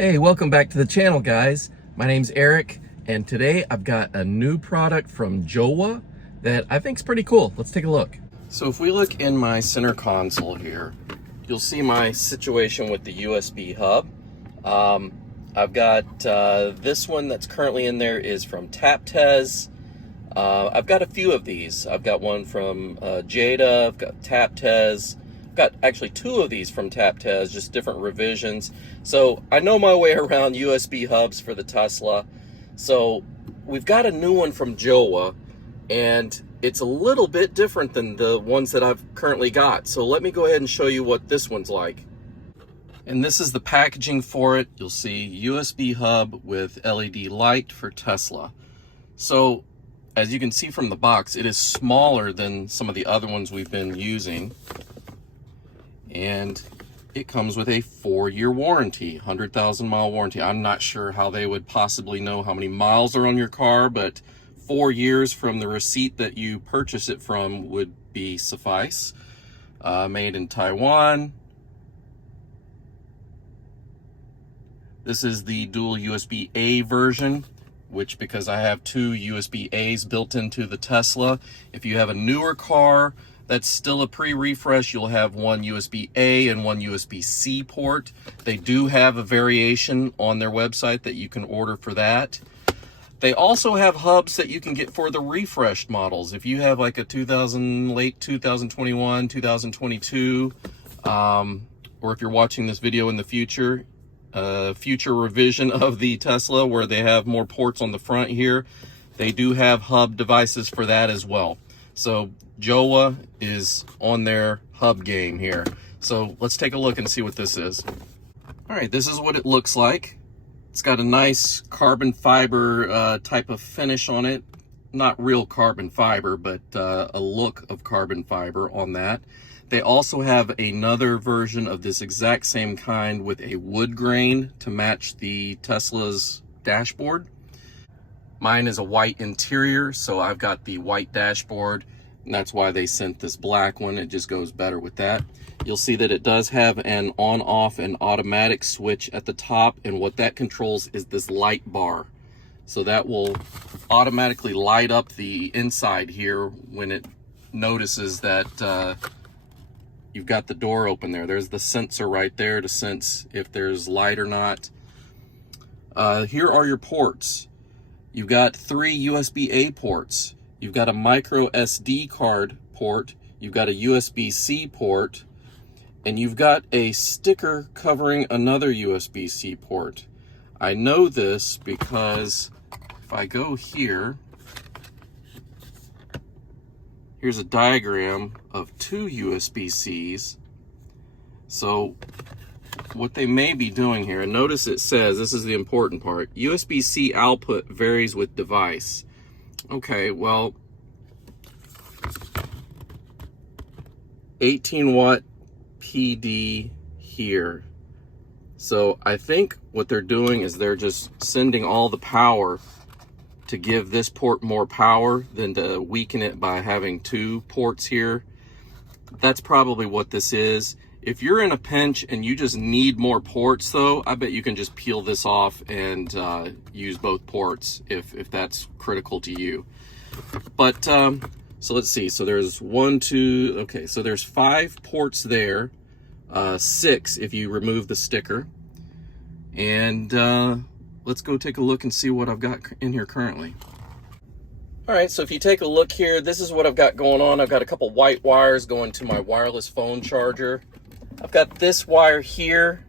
Hey, welcome back to the channel, guys. My name's Eric, and today I've got a new product from Jowua that I think is pretty cool. Let's take a look. So if we look in my center console here, you'll see my situation with the USB hub. I've got this one that's currently in there is from Taptez. I've got a few of these. I've got one from Jada, I've got Taptez. Got actually two of these from Taptez, just different revisions. So I know my way around USB hubs for the Tesla. So we've got a new one from Jowua, and it's a little bit different than the ones that I've currently got. So let me go ahead and show you what this one's like. And this is the packaging for it. You'll see USB hub with LED light for Tesla. So as you can see from the box, it is smaller than some of the other ones we've been using. And it comes with a 4-year warranty, 100,000 mile warranty. I'm not sure how they would possibly know how many miles are on your car, but 4 years from the receipt that you purchase it from would be suffice. Made in Taiwan. This is the dual USB-A version, which, because I have two USB-A's built into the Tesla, if you have a newer car that's still a pre-refresh, you'll have one USB-A and one USB-C port. They do have a variation on their website that you can order for that. They also have hubs that you can get for the refreshed models. If you have like a late 2021, 2022, or if you're watching this video in the future, future revision of the Tesla where they have more ports on the front here, they do have hub devices for that as well. So Jowua is on their hub game here. So let's take a look and see what this is. All right, this is what it looks like. It's got a nice carbon fiber type of finish on it. Not real carbon fiber, but a look of carbon fiber on that. They also have another version of this exact same kind with a wood grain to match the Tesla's dashboard. Mine is a white interior, so I've got the white dashboard, and that's why they sent this black one. It just goes better with that. You'll see that it does have an on-off and automatic switch at the top, and what that controls is this light bar. So that will automatically light up the inside here when it notices that you've got the door open there. There's the sensor right there to sense if there's light or not. Here are your ports. You've got 3 USB-A ports. You've got a MicroSD card port. You've got a USB-C port. And you've got a sticker covering another USB-C port. I know this because if I go here, here's a diagram of 2 USB-Cs. So what they may be doing here, and notice it says, this is the important part, USB-C output varies with device. Okay, well, 18 watt PD here. So I think what they're doing is they're just sending all the power to give this port more power than to weaken it by having 2 ports here. That's probably what this is. If you're in a pinch and you just need more ports though, I bet you can just peel this off and use both ports if that's critical to you. But so let's see, so there's 1, 2, okay, so there's 5 ports there, 6 if you remove the sticker. And let's go take a look and see what I've got in here currently. All right, so if you take a look here, this is what I've got going on. I've got a couple white wires going to my wireless phone charger. I've got this wire here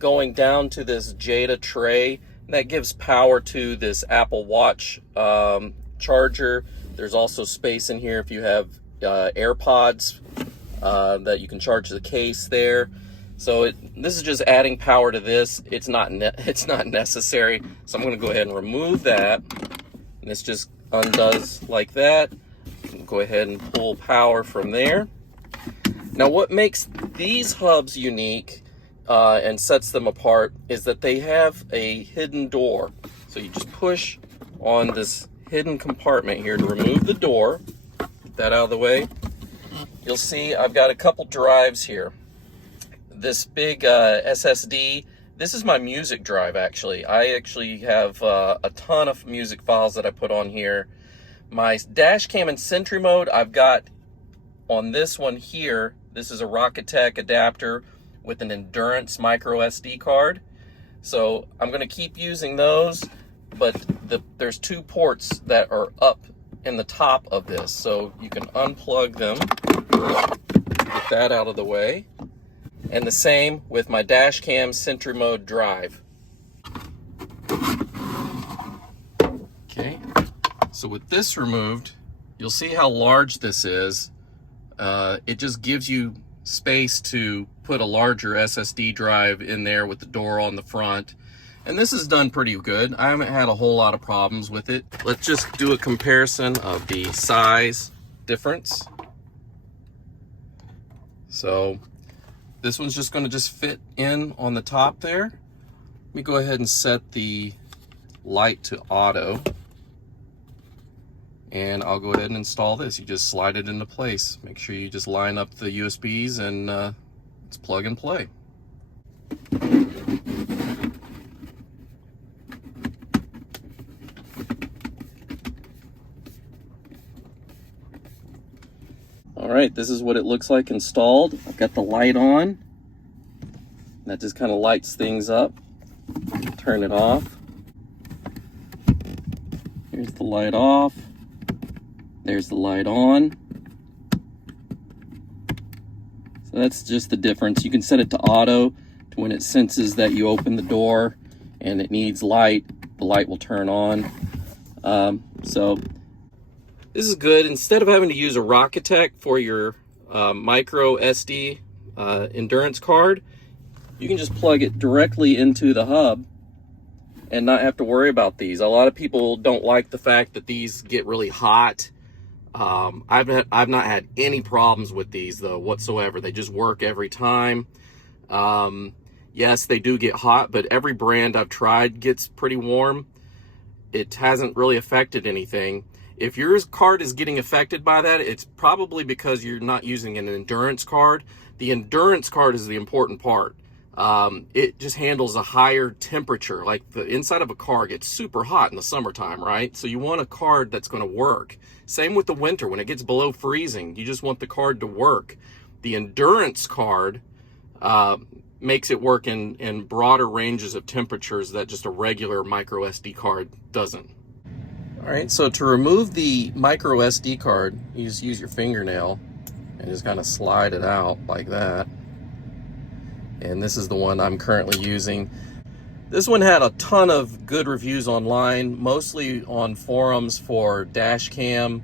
going down to this Jada tray. That gives power to this Apple Watch charger. There's also space in here if you have AirPods that you can charge the case there. So this is just adding power to this. It's not necessary. So I'm going to go ahead and remove that. And this just undoes like that. go ahead and pull power from there. Now what makes these hubs unique and sets them apart is that they have a hidden door. So you just push on this hidden compartment here to remove the door. Get that out of the way. You'll see I've got a couple drives here. This big SSD, this is my music drive actually. I actually have a ton of music files that I put on here. My dash cam and Sentry mode I've got on this one here. This is a Rocketech adapter with an Endurance MicroSD card. So I'm going to keep using those, but there's two ports that are up in the top of this. So you can unplug them, get that out of the way. And the same with my dash cam Sentry mode drive. Okay, so with this removed, you'll see how large this is. It just gives you space to put a larger SSD drive in there with the door on the front. And this is done pretty good. I haven't had a whole lot of problems with it. Let's just do a comparison of the size difference. So this one's just going to fit in on the top there. Let me go ahead and set the light to auto. And I'll go ahead and install this. You just slide it into place. Make sure you just line up the USBs and it's plug and play. All right, this is what it looks like installed. I've got the light on. That just kind of lights things up. Turn it off. Here's the light off. There's the light on. So that's just the difference. You can set it to auto to when it senses that you open the door and it needs light, the light will turn on. So this is good. Instead of having to use a Rocketech for your micro SD endurance card, you can just plug it directly into the hub and not have to worry about these. A lot of people don't like the fact that these get really hot. I've not had any problems with these though whatsoever. They just work every time. Yes, they do get hot, but every brand I've tried gets pretty warm. It hasn't really affected anything. If your card is getting affected by that, it's probably because you're not using an endurance card. The endurance card is the important part. It just handles a higher temperature. Like the inside of a car gets super hot in the summertime, right? So you want a card that's going to work. Same with the winter. When it gets below freezing, you just want the card to work. The endurance card makes it work in broader ranges of temperatures that just a regular micro SD card doesn't. All right, so to remove the micro SD card, you just use your fingernail and just kind of slide it out like that. And this is the one I'm currently using. This one had a ton of good reviews online, mostly on forums for dash cam,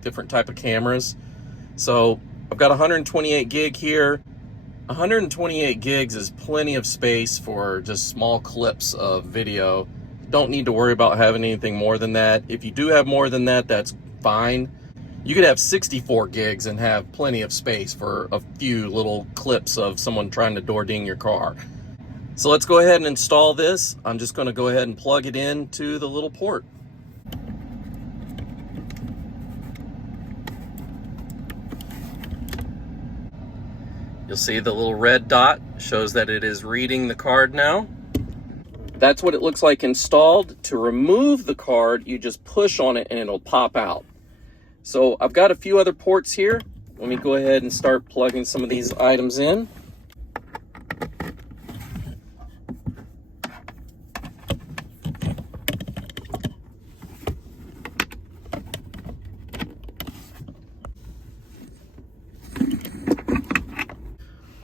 different type of cameras. So I've got 128 gig here. 128 gigs is plenty of space for just small clips of video. Don't need to worry about having anything more than that. If you do have more than that, that's fine. You could have 64 gigs and have plenty of space for a few little clips of someone trying to door ding your car. So let's go ahead and install this. I'm just going to go ahead and plug it into the little port. You'll see the little red dot shows that it is reading the card now. That's what it looks like installed. To remove the card, you just push on it and it'll pop out. So I've got a few other ports here. Let me go ahead and start plugging some of these items in.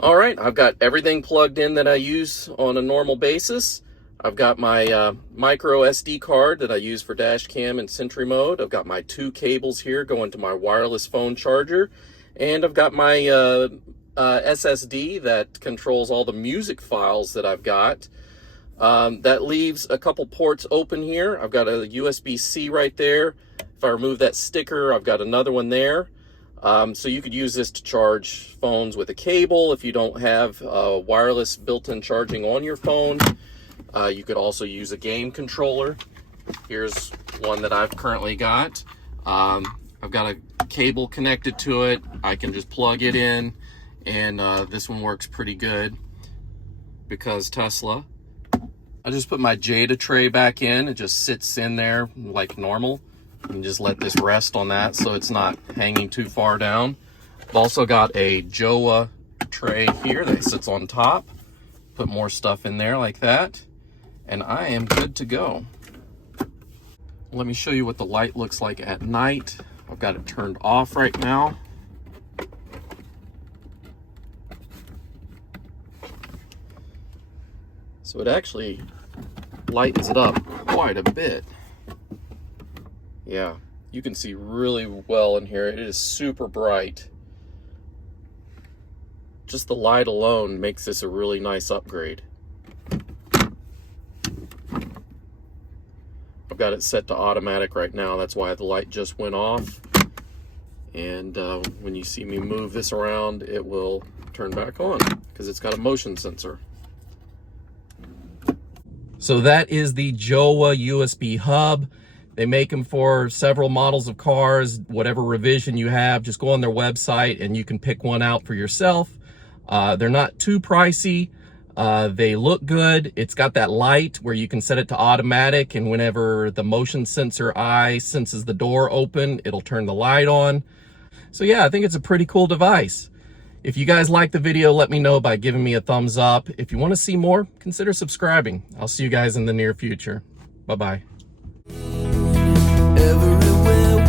All right, I've got everything plugged in that I use on a normal basis. I've got my micro SD card that I use for dash cam and Sentry mode. I've got my 2 cables here going to my wireless phone charger. And I've got my SSD that controls all the music files that I've got. That leaves a couple ports open here. I've got a USB-C right there, If I remove that sticker, I've got another one there. So you could use this to charge phones with a cable if you don't have wireless built-in charging on your phone. You could also use a game controller. Here's one that I've currently got. I've got a cable connected to it. I can just plug it in, and this one works pretty good because Tesla. I just put my Jowua tray back in. It just sits in there like normal. You can just let this rest on that so it's not hanging too far down. I've also got a Jowua tray here that sits on top. Put more stuff in there like that, and I am good to go. Let me show you what the light looks like at night. I've got it turned off right now. So it actually lightens it up quite a bit. Yeah, you can see really well in here. It is super bright. Just the light alone makes this a really nice upgrade. I've got it set to automatic right now. That's why the light just went off. And when you see me move this around, it will turn back on because it's got a motion sensor. So that is the Jowua USB Hub. They make them for several models of cars. Whatever revision you have, just go on their website and you can pick one out for yourself. They're not too pricey. They look good. It's got that light where you can set it to automatic, and whenever the motion sensor eye senses the door open, it'll turn the light on. So yeah, I think it's a pretty cool device. If you guys like the video, let me know by giving me a thumbs up. If you want to see more, consider subscribing. I'll see you guys in the near future. Bye-bye. Everywhere